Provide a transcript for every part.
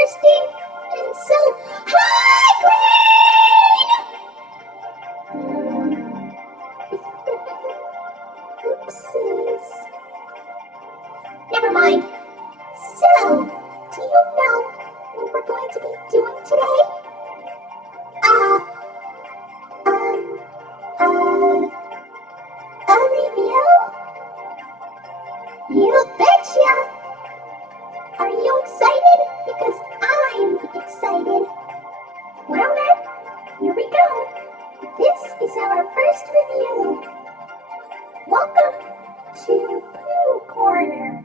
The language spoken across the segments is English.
interesting and so high grade. Oopsies. Never mind. So, do you know what we're going to be doing today? A review? You betcha! Are you excited? Because I'm excited. Well then, here we go. This is our first review. Welcome to Pooh Corner.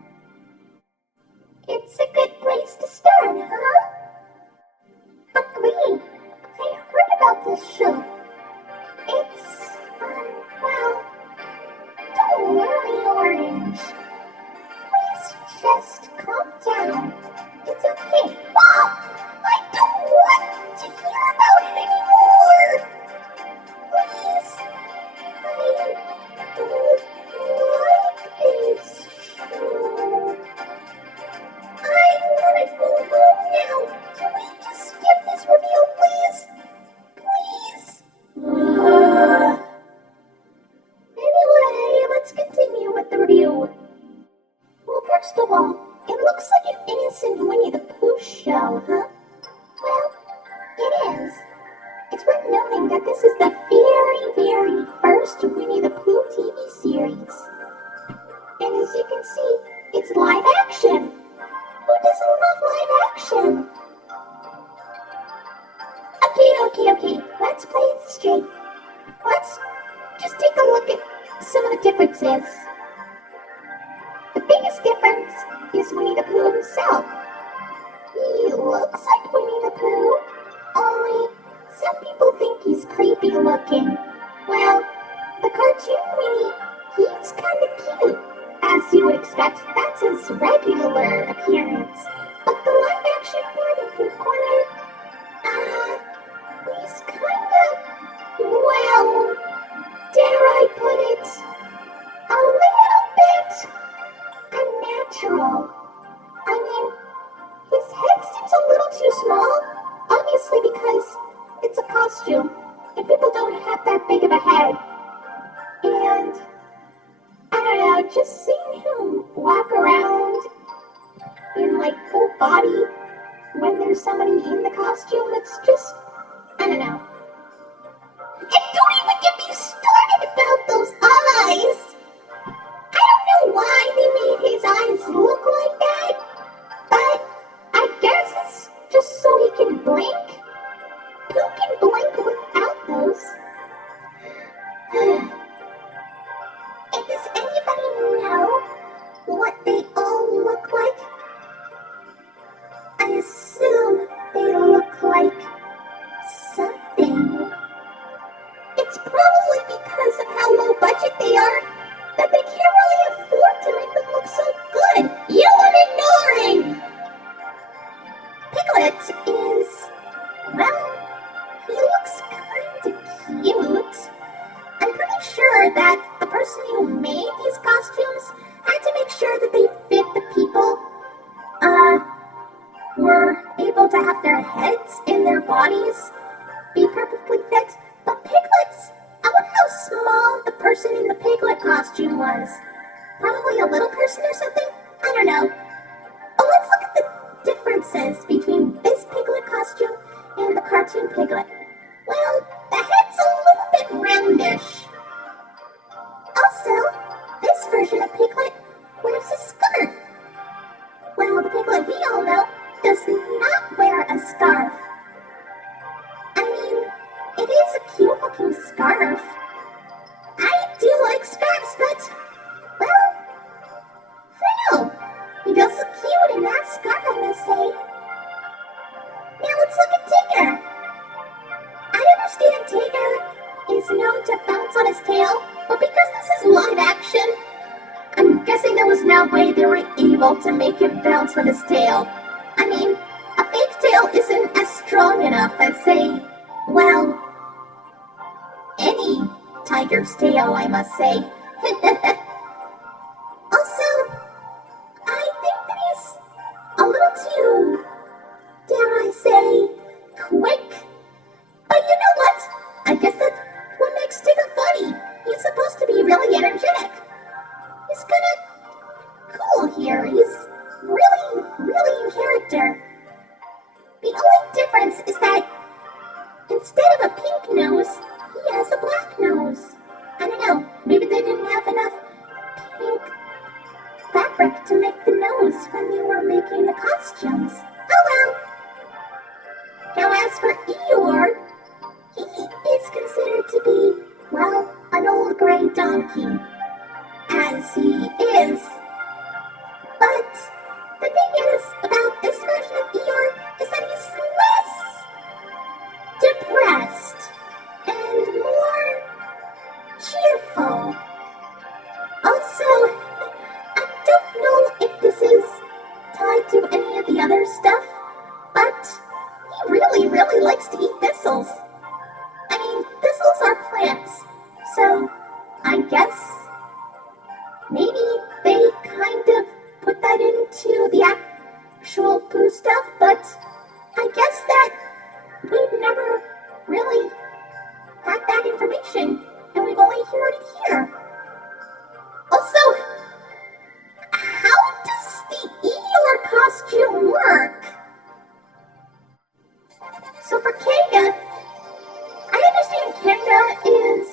It's a good place to start, huh? But wait, I heard about this show. It's, well, don't worry, Orange. Please just calm down. It's okay. Oh, I don't want to hear about it anymore. Please, I don't like this show. I want to go home now. Can we just skip this review, please? Please? Anyway, let's continue with the review. Well, first of all, it looks like an innocent Winnie the Pooh show, huh? Well, it is. It's worth noting that this is the very, very first Winnie the Pooh TV series. And as you can see, it's live action. Who doesn't love live action? Okay. Let's play it straight. Let's just take a look at some of the differences. The biggest difference is Winnie the Pooh himself. He looks like Winnie the Pooh, only some people think he's creepy looking. Well, the cartoon Winnie, he's kind of cute. As you would expect, that's his regular appearance. But the live action part of Pooh Corner, he's kind of, well, dare I put it, a little bit unnatural. I mean, his head seems a little too small, obviously because it's a costume, and people don't have that big of a head. And I don't know, just seeing him walk around in like full body when there's somebody in the costume, it's just, I don't know. And don't even get me started about those eyes! I don't know why they made his eyes look like that, but I guess it's just so he can blink. Who can blink without those? And does anybody know what they all look like? I assume they look like something. It's probably because of how low budget they are that they can't really afford to make them look so good. You are ignoring! Piglet is, well, he looks kind of cute. I'm pretty sure that the person who made these costumes had to make sure that they fit the people, were able to have their heads and their bodies be perfectly fit. But piglets, I wonder how small the person in the piglet costume was. Probably a little person or something? I don't know. Oh, let's look at the differences between this piglet costume and the cartoon piglet. Well, the head's a little bit roundish. Also, this version of Piglet wears a scarf. Well, the Piglet we all know does not wear a scarf. I mean, it is a cute looking scarf. I do like scarves, but, well, I don't know. He does look cute in that scarf, I must say. Now let's look at Tigger. I understand Tigger is known to bounce on his tail, but because this is live action, I'm guessing there was no way they were able to make him bounce with his tail. I mean, a fake tail isn't as strong enough as, say, well, any tiger's tail, I must say. Also, I think that he's a little too only difference is that instead of a pink nose, he has a black nose. I don't know, maybe they didn't have enough pink fabric to make the nose when they were making the costumes. Oh well. Now as for Eeyore, he is considered to be, well, an old gray donkey. As he is. But the thing is about this version of Eeyore is that he's less depressed and more cheerful. Also, I don't know if this is tied to any of the other stuff, but he really likes to eat thistles. I mean, thistles are plants, so I guess maybe they kind of put that into the actual Pooh stuff, but I guess that we've never really had that information, and we've only heard it here. Also, how does the Eeyore costume work? So for Kanga, I understand Kanga is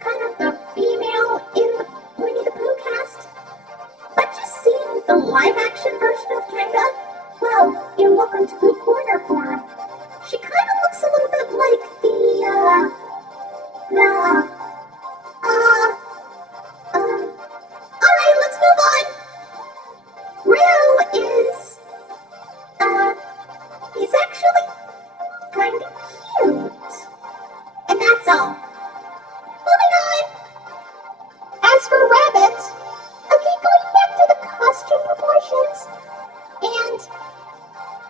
kind of the female in the Winnie the Pooh cast, but just seeing the live-action version of Kanga, well, in Welcome to Pooh Corner form, she kind of looks a little bit like alright, let's move on. Roo is, he's actually kind of cute. And that's all. Moving on. As for Rabbit, okay, going back to the costume proportions, and,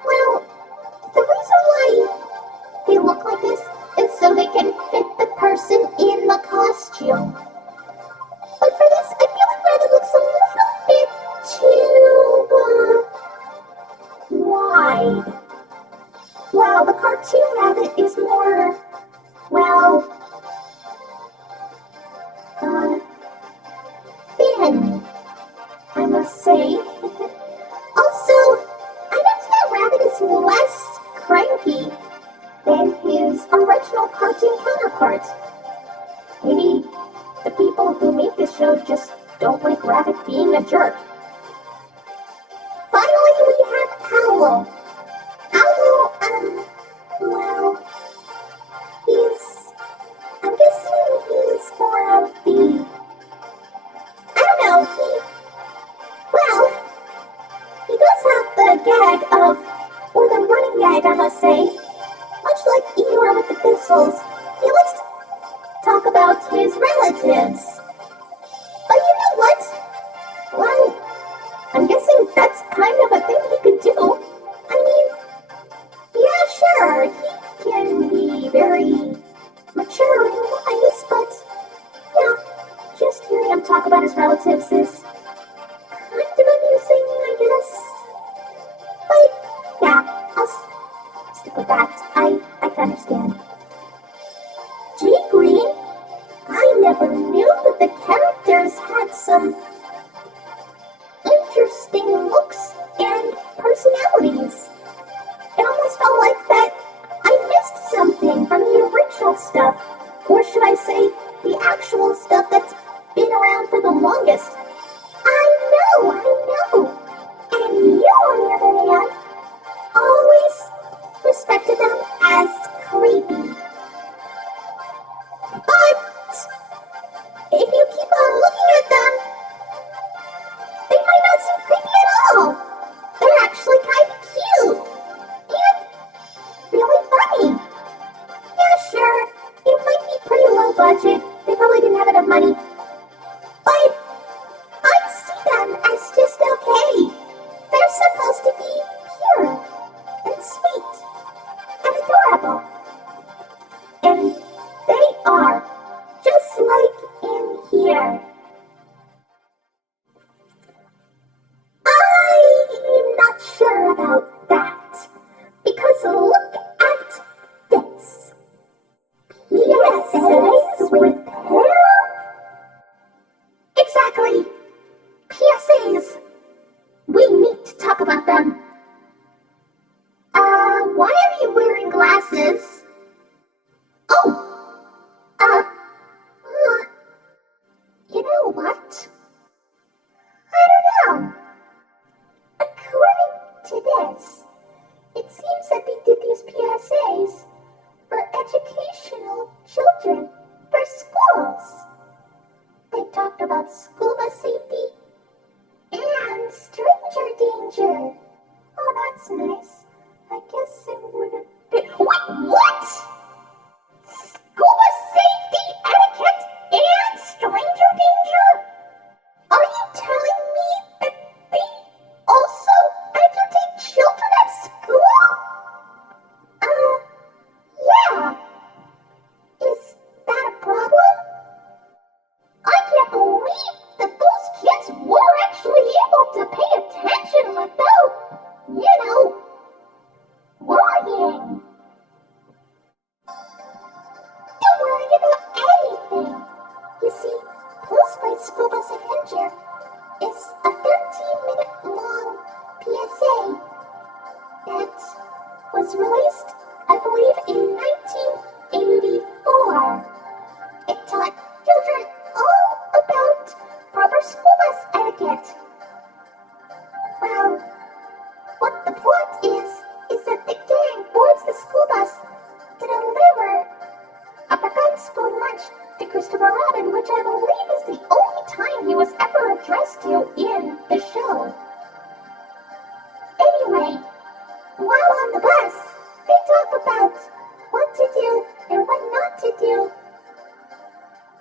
well, the reason why they look like this is so they can fit the person in the costume. But for this, I feel like Rabbit looks a little bit too, wide. Well, the cartoon Rabbit is more, well, thin, I must say. Also, I noticed that Rabbit is less cranky than his original cartoon counterpart. Maybe the people who make this show just don't like Rabbit being a jerk. Finally, we have Owl. Owl, well, I'm guessing he's more of the, I don't know, he does have the gag of, or the running gag, I must say, much like Eeyore with the thistles. He likes to talk about his relatives. But you know what? Well, I'm guessing that's kind of a thing he could do. I mean, yeah, sure, he can be very mature and wise, but, yeah, just hearing him talk about his relatives is kind of amusing, I guess. But, yeah, I'll stick with that. I can understand. G. Green? I never knew that the characters had some interesting looks and personalities. It almost felt like that I missed something from the original stuff. Or should I say, the actual stuff that's been around for the longest. I know. And you, on the other hand, always respected them as creepy. But if you keep on looking at them, they might not seem creepy at all. They're actually kind of cute. And really funny. Yeah, sure, it might be pretty low budget. They probably didn't have enough money. But I see them as just okay. They're supposed to be pure and sweet and adorable. And they are, just like in here. I'm not sure about that, because look at this. PSAs with hair? Exactly. PSAs. We need to talk about them. Why are Yes, it seems that they did these PSAs for educational children for schools. They talked about scuba safety and stranger danger. Oh, that's nice. I guess it would have been. Wait, what? Scuba safety, etiquette, and stranger danger? Are you telling me that they also entertain children at school? Yeah. Is that a problem? I can't believe that those kids were actually able to pay attention without, worrying. Don't worry about anything. You see, Pooh's Great School Bus Adventure is a 13-minute long PSA that was released, I believe, in 1984. It taught children all about proper school bus etiquette. Well, what the plot is that the gang boards the school bus to deliver a forgotten school lunch to Christopher Robin, which I believe is the only time he was ever addressed to in the show. Anyway, while on the bus, they talk about what to do and what not to do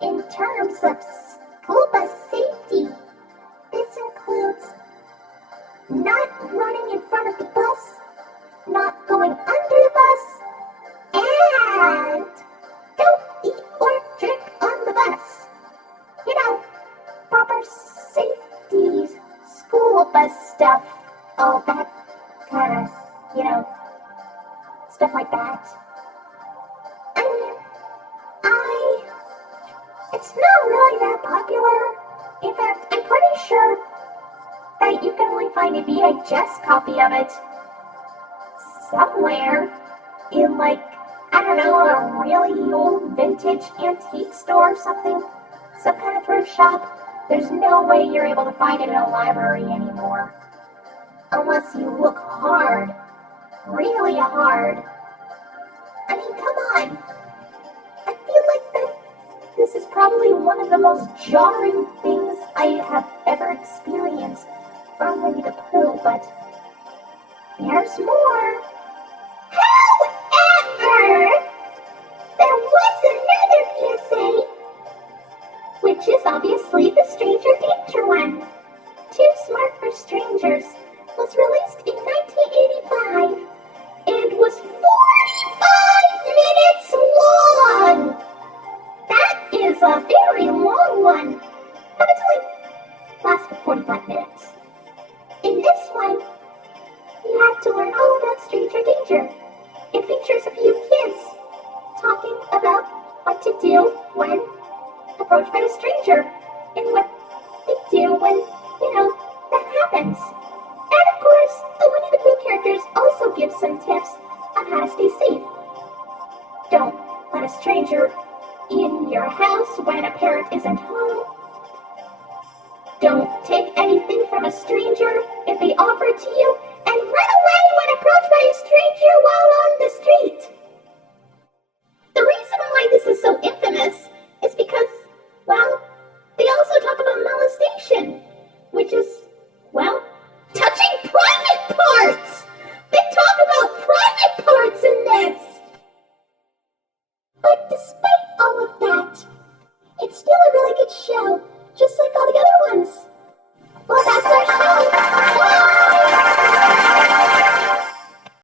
in terms of school bus safety. This includes not running in front of the bus, not going under the bus, and don't eat or drink on the bus. Proper safety, school bus stuff, all that kind of, stuff like that. I mean, it's not really that popular. In fact, I'm pretty sure that you can only find a VHS copy of it somewhere in, I don't know, a really old vintage antique store or something. Some kind of thrift shop. There's no way you're able to find it in a library anymore. Unless you look hard. Really hard. I mean, come on. I feel like this is probably one of the most jarring things I have ever experienced from Winnie the Pooh, but there's more. However, there was another PSA, which is obviously the Stranger Danger one. Too Smart for Strangers was released in 1985 and was 45 minutes long. That is a very long one. But it's only lasted 45 minutes. In this one, you have to learn all about Stranger Danger. It features a few kids talking about what to do when approached by a stranger and what they do when, that happens. And of course, the Winnie the Pooh characters also give some tips on how to stay safe. Don't let a stranger in your house when a parent isn't home. Don't take anything from a stranger if they offer it to you, and run away when approached by a